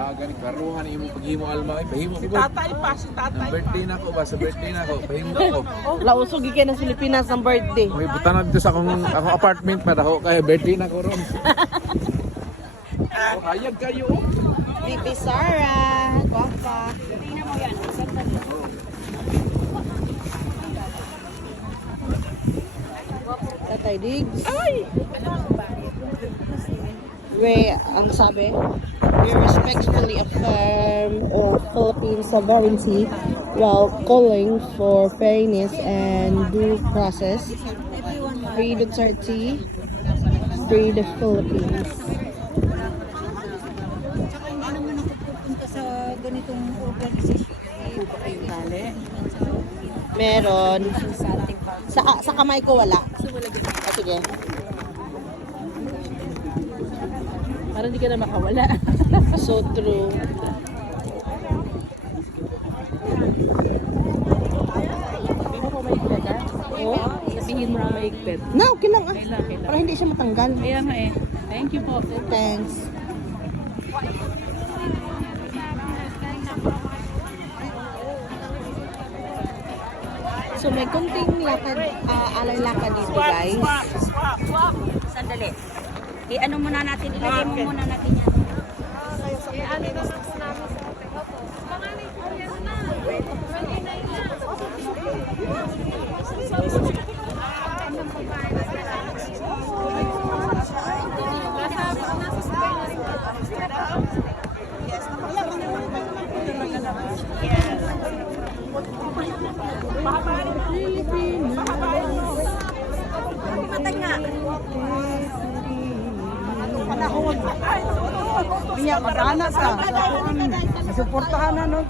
Dagan karuhan imo paghimo alma ay pahimo ko. Tatay pa, si tatay pa. Birthday na ko ba sa birthday na ko pahimo ko. Lausog ikay ng Pilipinas ng birthday. May butan na dito sa akong apartment pa daw kaya birthday na ko ron. Oh, hayag kayo. Bibi Sara, guwapa. Tatay Diggs. Ay! Ang sabi, we respectfully affirm Philippine sovereignty while calling for fairness and due process. Free Duterte, free the Philippines. Tsaka hindi naman ako pupunta sa ganitong organization. Meron. Sa kamay ko wala. Ah, sige. Para hindi ka na makawala. So true. Hindi mo po maigpit, ha? Oh? Sabihin mo na maigpit. Na, okay lang ah. Okay lang. Para hindi siya matanggal. Kaya nga eh. Thank you po. Thanks. So may kunting lakad, alay lakad dito guys. Sandali. I-ano muna natin, ilagay mo muna natin yan. Matay nga. Biya magana ka. Suportahan na no.